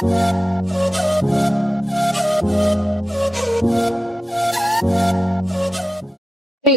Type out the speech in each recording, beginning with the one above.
Hey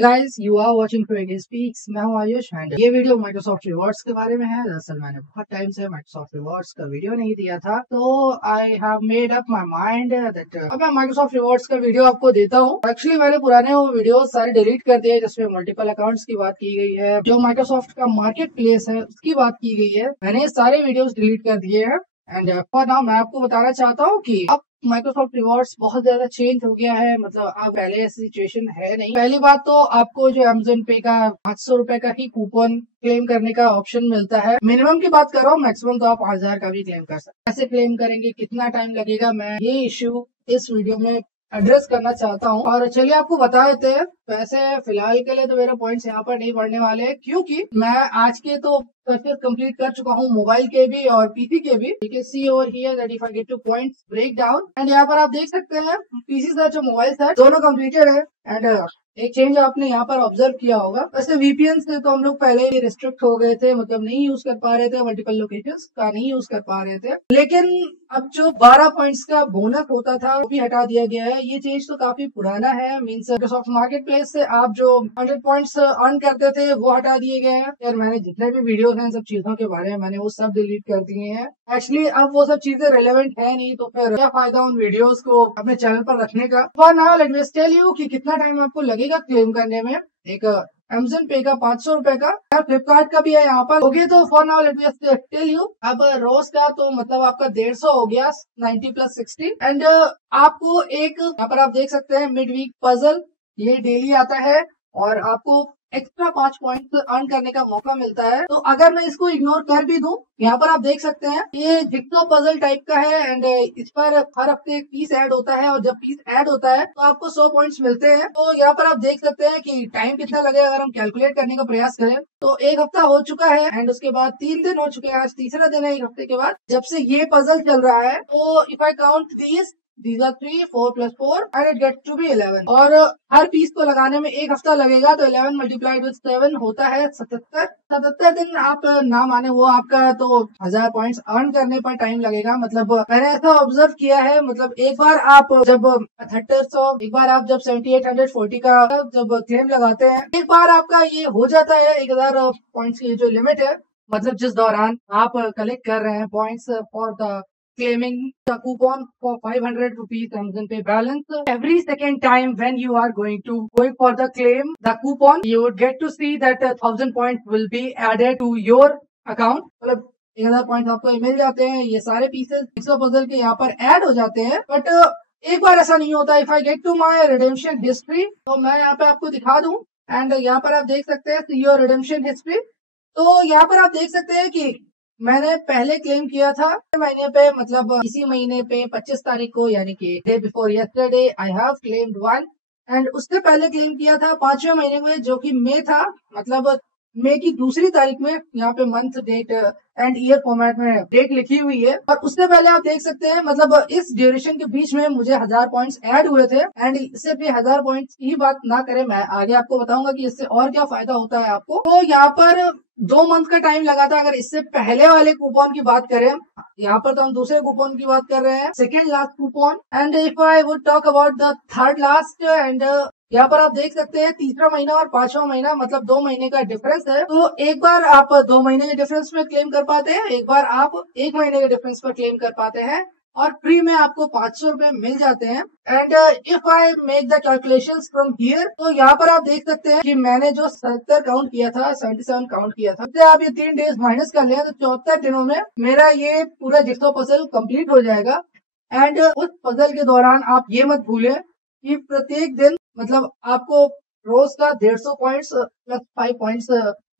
guys, you are watching Creative Speaks। मैं हूं Ayush and ये वीडियो माइक्रोसॉफ्ट रिवॉर्ड्स के बारे में है। दरअसल मैंने बहुत टाइम से माइक्रोसॉफ्ट रिवॉर्ड्स का वीडियो नहीं दिया था, तो I have made up my mind that अब मैं माइक्रोसॉफ्ट रिवॉर्ड्स का वीडियो आपको देता हूं। एक्चुअली मैंने पुराने वो वीडियो सारे डिलीट कर दिए जिसमें मल्टीपल अकाउंट्स की बात की गई है, जो माइक्रोसॉफ्ट का मार्केट प्लेस है उसकी बात की गई है। मैंने सारे वीडियो डिलीट कर दिए हैं एंड फॉर नाउ मैं आपको बताना चाहता हूँ कि अब माइक्रोसॉफ्ट रिवॉर्ड्स बहुत ज्यादा चेंज हो गया है। मतलब अब पहले ऐसी सिचुएशन है नहीं। पहली बात तो आपको जो अमेज़न पे का 500 रुपए का ही कूपन क्लेम करने का ऑप्शन मिलता है। मिनिमम की बात कर रहा हूँ, मैक्सिमम तो आप 1000 का भी क्लेम कर सकते हैं। कैसे क्लेम करेंगे, कितना टाइम लगेगा, मैं ये इश्यू इस वीडियो में एड्रेस करना चाहता हूँ। और चलिए आपको बता देते हैं। वैसे फिलहाल के लिए तो मेरे पॉइंट्स यहाँ पर नहीं बढ़ने वाले हैं, क्योंकि मैं आज के तो परचेज कंप्लीट कर चुका हूँ, मोबाइल के भी और पीसी के भी। You can see over here that if I get to points break down and यहाँ पर आप देख सकते हैं पीसी सर्च और मोबाइल सर्च दोनों कंप्लीटेड है। एंड एक चेंज आपने यहाँ पर ऑब्जर्व किया होगा। वैसे वीपीएन से तो हम लोग पहले ही रिस्ट्रिक्ट हो गए थे, मतलब नहीं यूज कर पा रहे थे, मल्टीपल लोकेशंस का नहीं यूज कर पा रहे थे। लेकिन अब जो 12 पॉइंट्स का बोनस होता था वो भी हटा दिया गया है। ये चेंज तो काफी पुराना है। मीन्स माइक्रोसॉफ्ट मार्केट प्लेस से आप जो 100 पॉइंट्स अर्न करते थे वो हटा दिए गए हैं। यार मैंने जितने भी वीडियोस हैं सब चीजों के बारे में मैंने वो सब डिलीट कर दिए हैं। एक्चुअली अब वो सब चीजें रेलेवेंट है नहीं, तो फिर क्या फायदा उन वीडियोस को अपने चैनल पर रखने का। For now let me tell you कि कितना टाइम आपको लगेगा क्लेम करने में। एक अमेज़न पे का 500 रुपए का, फ्लिपकार्ट का भी है यहाँ पर। ओके, तो for now let me tell you. अब रोज का तो मतलब आपका 150 हो गया, 90 प्लस 60। एंड आपको एक यहाँ पर आप देख सकते हैं मिड वीक पजल, ये डेली आता है और आपको एक्स्ट्रा 5 पॉइंट अर्न करने का मौका मिलता है। तो अगर मैं इसको इग्नोर कर भी दूं, यहाँ पर आप देख सकते हैं ये जिक्सो पजल टाइप का है एंड इस पर हर हफ्ते एक पीस ऐड होता है और जब पीस ऐड होता है तो आपको 100 पॉइंट्स मिलते हैं। तो यहाँ पर आप देख सकते हैं कि टाइम कितना लगेगा। अगर हम कैलकुलेट करने का प्रयास करें तो एक हफ्ता हो चुका है एंड उसके बाद 3 दिन हो चुके हैं, आज तीसरा दिन है एक हफ्ते के बाद जब से ये पजल चल रहा है। तो if I count These are 3, 4 plus 4 and it gets to be 11। और हर पीस को लगाने में एक हफ्ता लगेगा, तो 11 मल्टीप्लाइड विद 7 होता है 77 दिन। आप ना माने वो आपका तो 1000 पॉइंट्स अर्न करने पर टाइम लगेगा। मतलब मैंने ऐसा ऑब्जर्व किया है, मतलब एक बार आप जब 3800, एक बार आप जब 7840 का जब क्लेम लगाते हैं, एक बार आपका ये हो जाता है 1000 पॉइंट्स की जो लिमिट है, मतलब जिस दौरान आप कलेक्ट कर रहे हैं points for the claiming the coupon for 500 rupees Amazon Pay balance। Every second time when you are going for the claim the coupon, you would get to see that 1000 points will be added to your account। मतलब 1000 point आपको मिल जाते हैं। ये सारे pieces jigsaw puzzle के यहाँ पर add हो जाते हैं, बट एक बार ऐसा नहीं होता। If I get to my redemption history, तो मैं यहाँ पे आपको दिखा दूं एंड यहाँ पर आप देख सकते हैं योर रिडेम्पशन हिस्ट्री। तो यहाँ पर आप देख सकते हैं कि मैंने पहले क्लेम किया था महीने पे, मतलब इसी महीने पे 25 तारीख को, यानी कि day before yesterday I have claimed 1। And उससे पहले क्लेम किया था 5वें महीने में जो कि मई था, मतलब मई की 2 तारीख में। यहाँ पे month, date and year format में डेट लिखी हुई है। और उससे पहले आप देख सकते हैं, मतलब इस ड्यूरेशन के बीच में मुझे 1000 पॉइंट्स ऐड हुए थे। एंड सिर्फ ये 1000 पॉइंट्स की बात ना करें, मैं आगे आपको बताऊंगा कि इससे और क्या फायदा होता है आपको। तो यहाँ पर 2 मंथ का टाइम लगा था। अगर इससे पहले वाले कूपन की बात करें, यहाँ पर तो हम दूसरे कूपन की बात कर रहे हैं, second last coupon. And if I would talk about the third last, and यहाँ पर आप देख सकते हैं तीसरा महीना और 5वां महीना, मतलब 2 महीने का डिफरेंस है। तो एक बार आप 2 महीने के डिफरेंस में क्लेम कर पाते हैं, एक बार आप 1 महीने के डिफरेंस पर क्लेम कर पाते हैं और फ्री में आपको 500 रुपए मिल जाते हैं। And if I make the calculations from here, तो यहाँ पर आप देख सकते हैं कि मैंने जो 70 काउंट किया था, 77 काउंट किया था, तो आप ये 3 डेज माइनस कर लें तो 74 दिनों में मेरा ये पूरा जिक्सो पजल कंप्लीट हो जाएगा। एंड उस पजल के दौरान आप ये मत भूलें कि प्रत्येक दिन मतलब आपको रोज का 150 पॉइंट्स प्लस 5 पॉइंट्स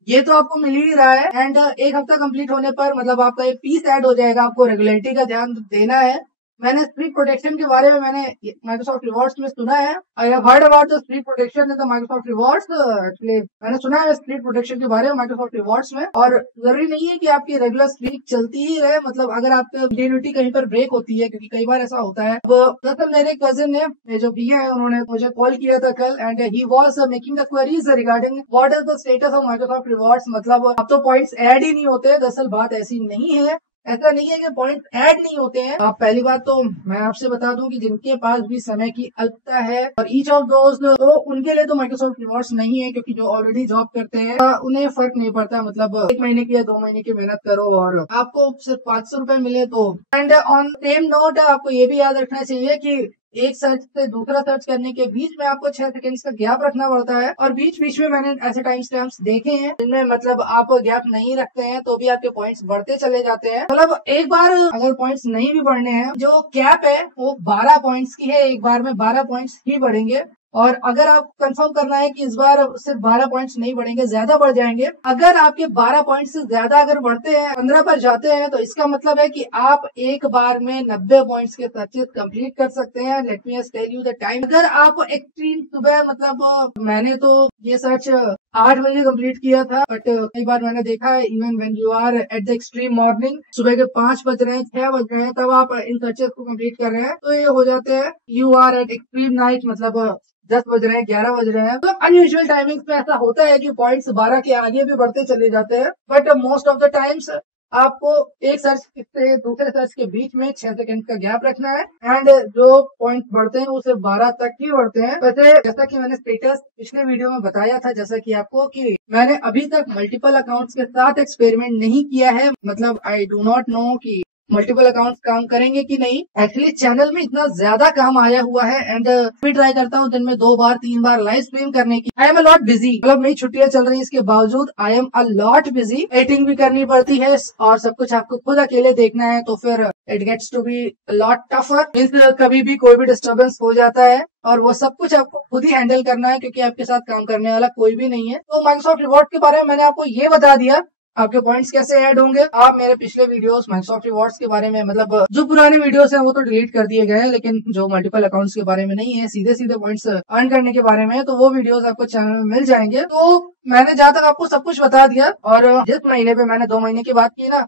ये तो आपको मिल ही रहा है। एंड एक हफ्ता कंप्लीट होने पर मतलब आपका ये पीस ऐड हो जाएगा। आपको रेगुलरिटी का ध्यान देना है। मैंने स्प्लिट प्रोटेक्शन के बारे में मैंने माइक्रोसॉफ्ट रिवॉर्ड्स में सुना है। I have heard about the split protection in the Microsoft rewards. Actually मैंने सुना है स्प्लिट प्रोटेक्शन के बारे में माइक्रोसॉफ्ट रिवॉर्ड्स में। और जरूरी नहीं है कि आपकी रेगुलर स्ट्रीक चलती ही रहे, मतलब अगर आपकी कंटिन्यूटी कहीं पर ब्रेक होती है, क्योंकि कई बार ऐसा होता है। दरअसल मेरे कजिन ने, मेरे जो भैया है, उन्होंने मुझे कॉल किया था कल and he was making the queries regarding what is the status of Microsoft rewards. मतलब अब तो पॉइंट्स ऐड ही नहीं होते। दरअसल बात ऐसी नहीं है। ऐसा नहीं है कि पॉइंट ऐड नहीं होते हैं। आप पहली बात तो मैं आपसे बता दूं कि जिनके पास भी समय की अल्पता है और ईच ऑफ दोस्त, तो उनके लिए तो माइक्रोसॉफ्ट रिवॉर्ड्स नहीं है, क्योंकि जो ऑलरेडी जॉब करते हैं उन्हें फर्क नहीं पड़ता। मतलब 1 महीने की या 2 महीने की मेहनत करो और आपको सिर्फ 500 रुपए मिले तो। एंड ऑन सेम नोट आपको ये भी याद रखना चाहिए कि एक सर्च से दूसरा सर्च करने के बीच में आपको 6 सेकंड्स का गैप रखना पड़ता है। और बीच बीच में मैंने ऐसे टाइम स्टैम्प्स देखे हैं जिनमें मतलब आप गैप नहीं रखते हैं तो भी आपके पॉइंट्स बढ़ते चले जाते हैं। मतलब एक बार अगर पॉइंट्स नहीं भी बढ़ने हैं, जो कैप है वो 12 पॉइंट्स की है, एक बार में 12 पॉइंट्स ही बढ़ेंगे। और अगर आप कंफर्म करना है कि इस बार सिर्फ 12 पॉइंट्स नहीं बढ़ेंगे, ज्यादा बढ़ जाएंगे, अगर आपके 12 पॉइंट्स से ज्यादा अगर बढ़ते हैं, 15 पर जाते हैं, तो इसका मतलब है कि आप एक बार में 90 पॉइंट्स के सर्चेस कंप्लीट कर सकते हैं। Let me tell you the time. अगर आप एक्सट्रीम सुबह, मतलब मैंने तो ये सर्च 8 बजे कंप्लीट किया था, बट कई बार मैंने देखा है even when you are at the extreme morning, सुबह के 5 बज रहे हैं, 6 बज रहे हैं, तब आप इन सर्चेस को कंप्लीट कर रहे हैं, तो ये हो जाते हैं you are at extreme night, मतलब 10 बज रहे हैं, 11 बज रहे हैं। तो अनयूजुअल टाइमिंग में ऐसा होता है कि पॉइंट्स 12 के आगे भी बढ़ते चले जाते हैं, but most of the times आपको एक सर्च से दूसरे सर्च के बीच में 6 सेकंड का गैप रखना है। एंड जो पॉइंट्स बढ़ते हैं वो सिर्फ 12 तक ही बढ़ते हैं। वैसे जैसा कि मैंने स्टेटस पिछले वीडियो में बताया था, जैसा कि आपको, कि मैंने अभी तक मल्टीपल अकाउंट्स के साथ एक्सपेरिमेंट नहीं किया है। मतलब आई डू नॉट नो कि मल्टीपल अकाउंट्स काम करेंगे कि नहीं। एक्चुअली चैनल में इतना ज्यादा काम आया हुआ है एंड भी ट्राई करता हूँ दिन में 2 बार 3 बार लाइव स्ट्रीम करने की। I am a lot busy, मतलब मेरी छुट्टियां चल रही है, इसके बावजूद I am a lot busy. Editing भी करनी पड़ती है और सब कुछ आपको खुद अकेले देखना है, तो फिर it gets to be lot tougher. Means कभी भी कोई भी डिस्टर्बेंस हो जाता है और वो सब कुछ आपको खुद ही हैंडल करना है, क्योंकि आपके साथ काम करने वाला कोई भी नहीं है। तो माइक्रोसॉफ्ट रिवॉर्ड के बारे में मैंने आपको ये बता दिया, आपके पॉइंट्स कैसे ऐड होंगे। आप मेरे पिछले वीडियोस माइक्रोसॉफ्ट रिवॉर्ड्स के बारे में, मतलब जो पुराने वीडियोस हैं वो तो डिलीट कर दिए गए हैं, लेकिन जो मल्टीपल अकाउंट्स के बारे में नहीं है, सीधे सीधे पॉइंट्स अर्न करने के बारे में, तो वो वीडियोस आपको चैनल में मिल जाएंगे। तो मैंने जहाँ तक आपको सब कुछ बता दिया। और जिस महीने पे मैंने 2 महीने की बात की ना,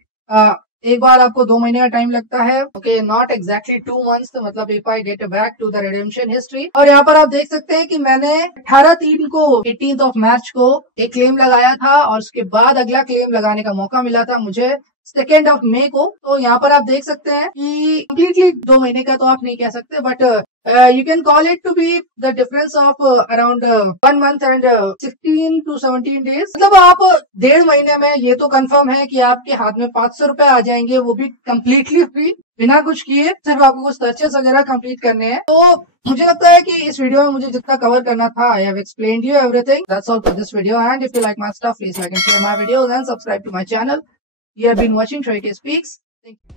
एक बार आपको 2 महीने का टाइम लगता है। ओके, नॉट एग्जैक्टली 2 मंथ्स, मतलब if I get back to the redemption history. और यहाँ पर आप देख सकते हैं कि मैंने 18/3 को 18th ऑफ मार्च को एक क्लेम लगाया था और उसके बाद अगला क्लेम लगाने का मौका मिला था मुझे 2nd ऑफ मई को। तो यहाँ पर आप देख सकते हैं कि कम्प्लीटली 2 महीने का तो आप नहीं कह सकते, but you can call it to be the difference of around 1 month and 16 to 17 days. मतलब आप 1.5 महीने में ये तो कंफर्म है कि आपके हाथ में 500 रुपए आ जाएंगे, वो भी कम्प्लीटली फ्री, बिना कुछ किए। सिर्फ आपको कुछ सर्चेस वगैरह कंप्लीट करने हैं। तो मुझे लगता है कि इस वीडियो में मुझे जितना कवर करना था, I have explained you everything. That's all for this video, and if you like my stuff, please like and share my videos and subscribe to my channel. You have been watching Troy Speaks. Thank you.